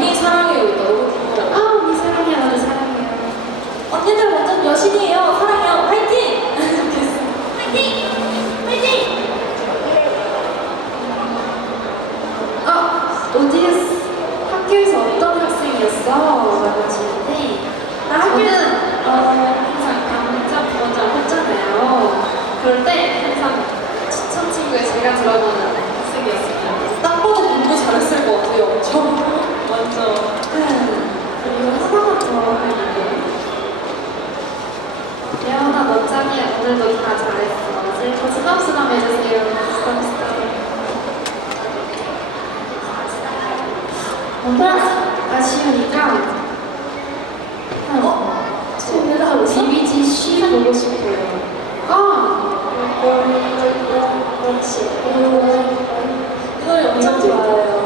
언니 사랑해요. 너무 아 언니 사랑해 나도 사랑해 언니들 완전 여신이에요. 사랑해요. 화이팅! 화이팅! 화이팅! 아 ODS 학교에서 어떤 학생이었어? 라고 하시는데 아, 나 학교는 어, 항상 강자 보자 했잖아요. 그럴 때 항상 친천 친구에 제가 들어보는 오늘도 다 잘했어. 슬퍼 수담수담 해주세요. 수담수담. 뭔가 아쉬우니까 어? 오늘은 DBG 쉬 보고 싶어요. 아! 이 노래 엄청